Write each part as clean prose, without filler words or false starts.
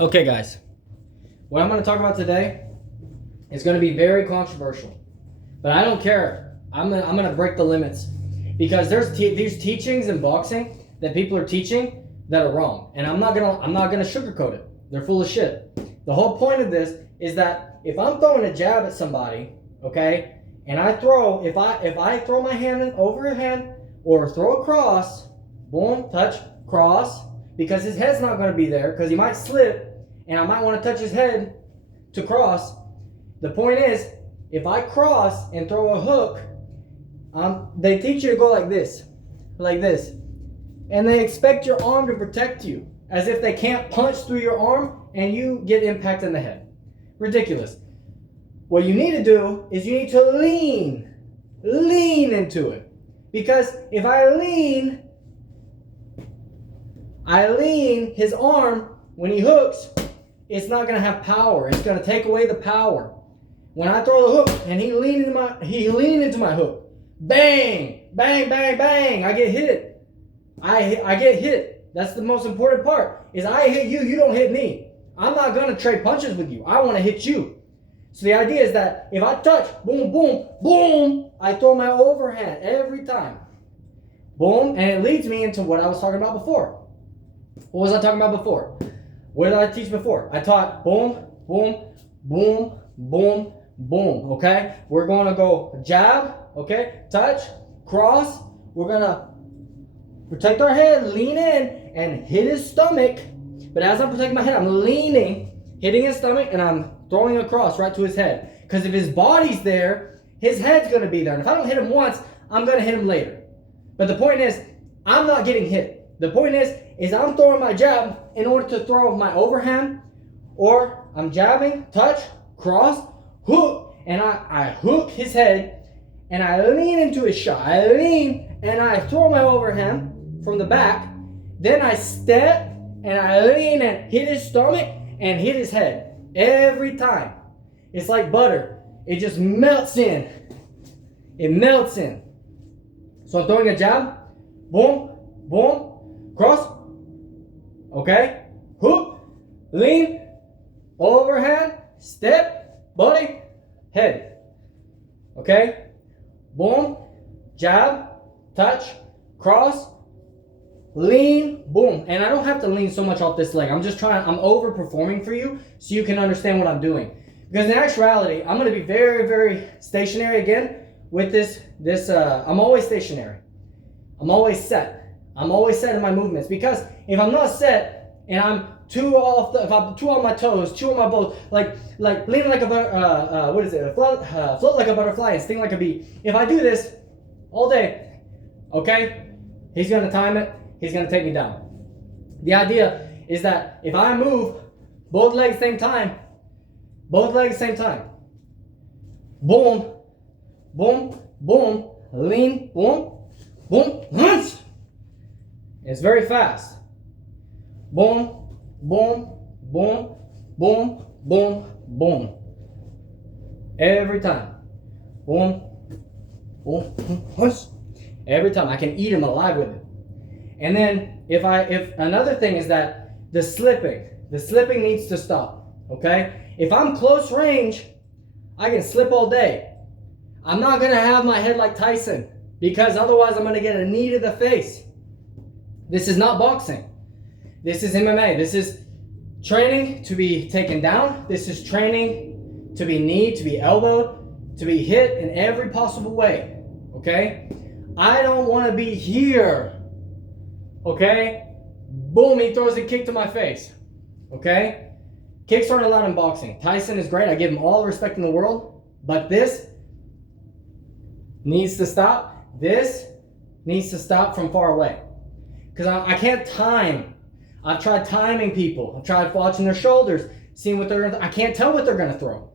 Okay, guys, what I'm going to talk about today is going to be very controversial, but I don't care. I'm gonna break the limits because there's these teachings in boxing that people are teaching that are wrong, and I'm not gonna sugarcoat it. They're full of shit. The whole point of this is that if I'm throwing a jab at somebody, okay, and if I throw my hand in overhand or throw across, boom, touch, cross, because his head's not going to be there because he might slip and I might want to touch his head to cross. The point is, if I cross and throw a hook, they teach you to go like this, and they expect your arm to protect you, as if they can't punch through your arm and you get impact in the head. Ridiculous. What you need to do is you need to lean into it, because if I lean his arm when he hooks, it's not going to have power. It's going to take away the power. When I throw the hook and he leaned into my hook, bang, bang, bang, bang, I get hit. I get hit. That's the most important part. Is I hit you, you don't hit me. I'm not going to trade punches with you. I want to hit you. So the idea is that if I touch, boom, boom, boom, I throw my overhand every time. Boom, and it leads me into what I was talking about before. What was I talking about before? What did I teach before? I taught boom, boom, boom, boom, boom, okay? We're going to go jab, okay? Touch, cross. We're going to protect our head, lean in, and hit his stomach. But as I'm protecting my head, I'm leaning, hitting his stomach, and I'm throwing across right to his head. Because if his body's there, his head's going to be there. And if I don't hit him once, I'm going to hit him later. But the point is, I'm not getting hit. The point is I'm throwing my jab in order to throw my overhand, or I'm jabbing, touch, cross, hook, and I hook his head, and I lean into his shot. I lean, and I throw my overhand from the back. Then I step, and I lean and hit his stomach and hit his head. Every time. It's like butter. It just melts in. It melts in. So I'm throwing a jab. Boom, boom, cross. Okay? Hook, lean, overhand, step, body, head. Okay? Boom, jab, touch, cross, lean, boom. And I don't have to lean so much off this leg. I'm overperforming for you so you can understand what I'm doing. Because in actuality, I'm going to be very, very stationary again with this. I'm always stationary. I'm always set. I'm always set in my movements, because if I'm not set and I'm if I'm too on my toes, too on my boat, like leaning like a float like a butterfly and sting like a bee. If I do this all day, okay, he's gonna time it. He's gonna take me down. The idea is that if I move both legs same time, boom, boom, boom, lean, boom, boom, punch. It's very fast. Boom, boom, boom, boom, boom, boom. Every time. Boom, boom, boom, punch. Every time. I can eat him alive with it. And then if another thing is that the slipping needs to stop. Okay? If I'm close range, I can slip all day. I'm not gonna have my head like Tyson, because otherwise I'm gonna get a knee to the face. This is not boxing. This is MMA. This is training to be taken down. This is training to be kneed, to be elbowed, to be hit in every possible way. Okay? I don't want to be here. Okay? Boom, he throws a kick to my face. Okay? Kicks aren't allowed in boxing. Tyson is great. I give him all the respect in the world. But this needs to stop. This needs to stop from far away. Because I can't time. I've tried timing people. I've tried watching their shoulders, seeing what I can't tell what they're going to throw.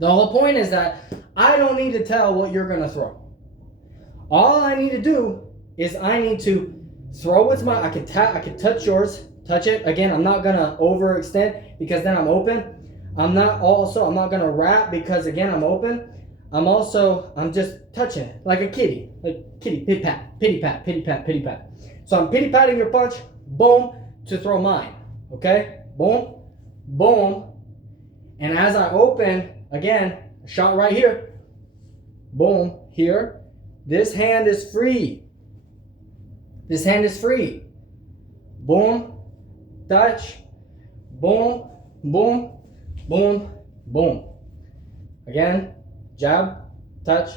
The whole point is that I don't need to tell what you're going to throw. All I need to do is I need to throw I can touch yours, touch it. Again, I'm not going to overextend, because then I'm open. I'm not going to wrap, because again, I'm open. I'm just touching it like a kitty. Like kitty, pity pat, pity pat, pity pat, pity pat. So I'm pity patting your punch, boom, to throw mine. Okay? Boom, boom. And as I open, again, shot right here, boom, here. This hand is free. This hand is free. Boom, touch, boom, boom, boom, boom. Again, jab, touch,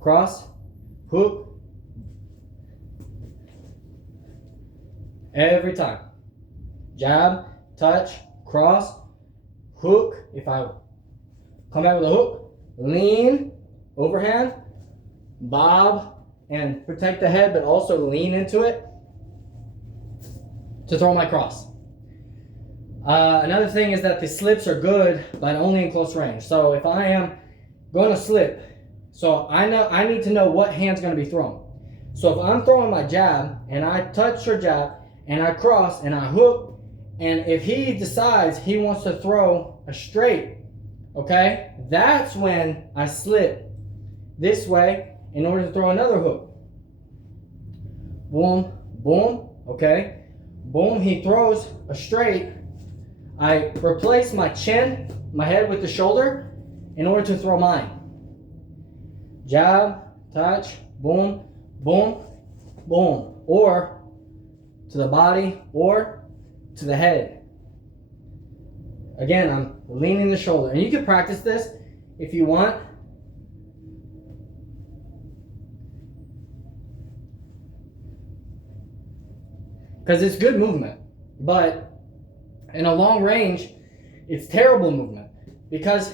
cross, hook. Every time. Jab, touch, cross, hook. If I come back with a hook, lean, overhand, bob, and protect the head, but also lean into it to throw my cross. Another thing is that the slips are good, but only in close range. So if I am going to slip, so I need to know what hand's going to be thrown. So if I'm throwing my jab and I touch your jab and I cross and I hook, and if he decides he wants to throw a straight, okay, that's when I slip this way in order to throw another hook. Boom, boom, okay. Boom, he throws a straight. I replace my chin, my head with the shoulder in order to throw mine. Jab, touch, boom, boom, boom. Or to the body or to the head. Again, I'm leaning the shoulder. And you can practice this if you want. Because it's good movement. But in a long range, it's terrible movement. Because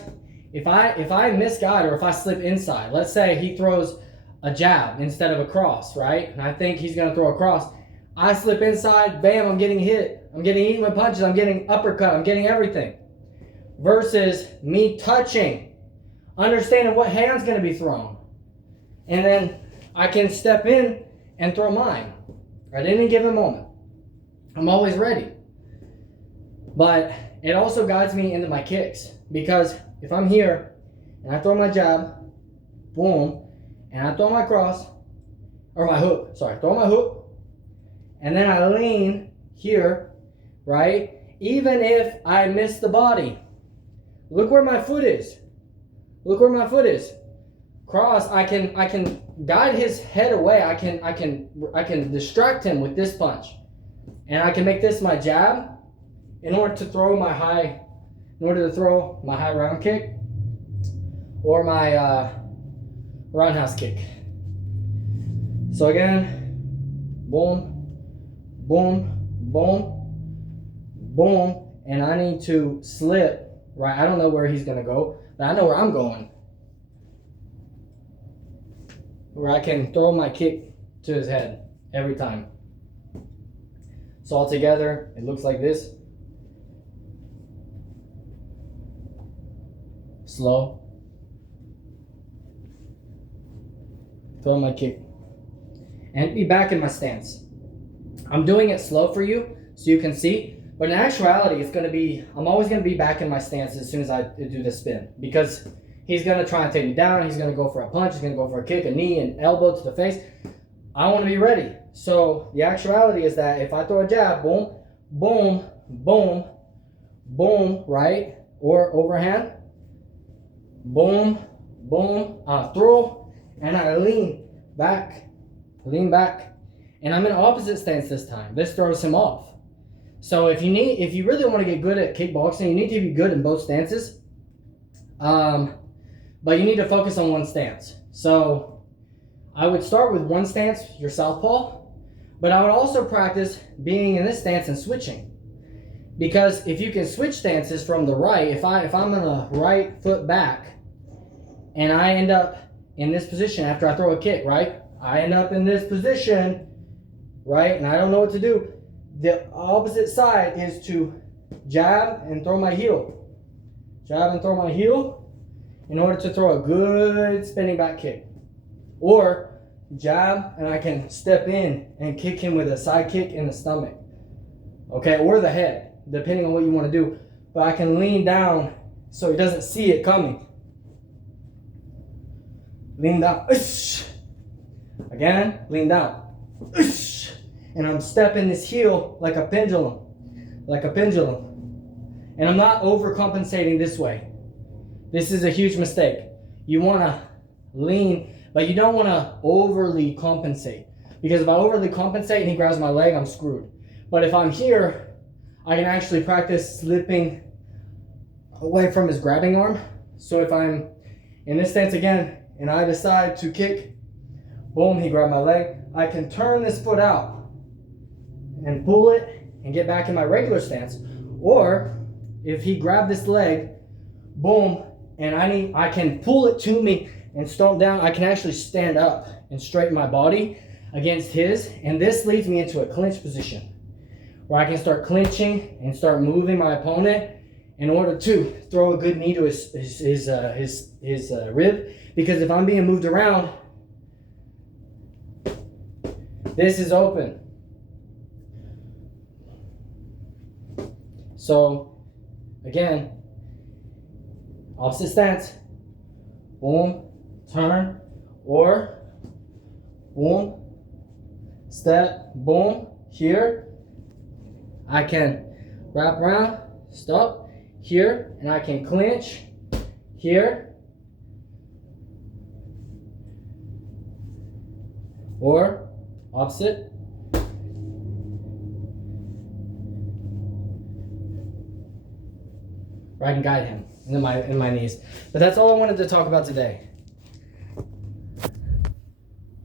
if I misguide or if I slip inside, let's say he throws a jab instead of a cross, right? And I think he's going to throw a cross. I slip inside, bam, I'm getting hit. I'm getting eaten with punches. I'm getting uppercut. I'm getting everything. Versus me touching, understanding what hand's going to be thrown. And then I can step in and throw mine at any given moment. I'm always ready. But it also guides me into my kicks. Because if I'm here and I throw my jab, boom, and I throw my cross, or my hook, sorry, throw my hook, and then I lean here, right? Even if I miss the body, look where my foot is. Look where my foot is. Cross, I can guide his head away. I can distract him with this punch. And I can make this my jab in order to throw my high round kick or my roundhouse kick. So again, boom, boom, boom, boom, and I need to slip, right? I don't know where he's gonna go, but I know where I'm going. Where I can throw my kick to his head every time. So all together, it looks like this. Slow. Throw my kick. And be back in my stance. I'm doing it slow for you so you can see, but in actuality, I'm always going to be back in my stance as soon as I do the spin, because he's going to try and take me down. He's going to go for a punch. He's going to go for a kick, a knee, an elbow to the face. I want to be ready. So the actuality is that if I throw a jab, boom, boom, boom, boom, right? Or overhand, boom, boom, throw, and I lean back, and I'm in opposite stance this time. This throws him off. So if you really want to get good at kickboxing, you need to be good in both stances. But you need to focus on one stance. So I would start with one stance, your southpaw, but I would also practice being in this stance and switching. Because if you can switch stances from the right, if I'm in a right foot back and I end up in this position after I throw a kick, right? I end up in this position, right? And I don't know what to do. The opposite side is to jab and throw my heel. Jab and throw my heel in order to throw a good spinning back kick. Or jab and I can step in and kick him with a side kick in the stomach. Okay, or the head, depending on what you want to do. But I can lean down so he doesn't see it coming. Lean down. Again, lean down. And I'm stepping this heel like a pendulum. And I'm not overcompensating this way. This is a huge mistake. You want to lean, but you don't want to overly compensate. Because if I overly compensate and he grabs my leg, I'm screwed. But if I'm here, I can actually practice slipping away from his grabbing arm. So if I'm in this stance again, and I decide to kick, boom, he grabbed my leg, I can turn this foot out and pull it and get back in my regular stance. Or if he grabbed this leg, boom, and I can pull it to me and stomp down, I can actually stand up and straighten my body against his. And this leads me into a clinch position where I can start clinching and start moving my opponent in order to throw a good knee to his rib. Because if I'm being moved around, this is open. So again, opposite stance, boom, turn, or boom, step, boom, here. I can wrap around, stop, here, and I can clinch, here, or opposite. Where I can guide him in my knees. But that's all I wanted to talk about today.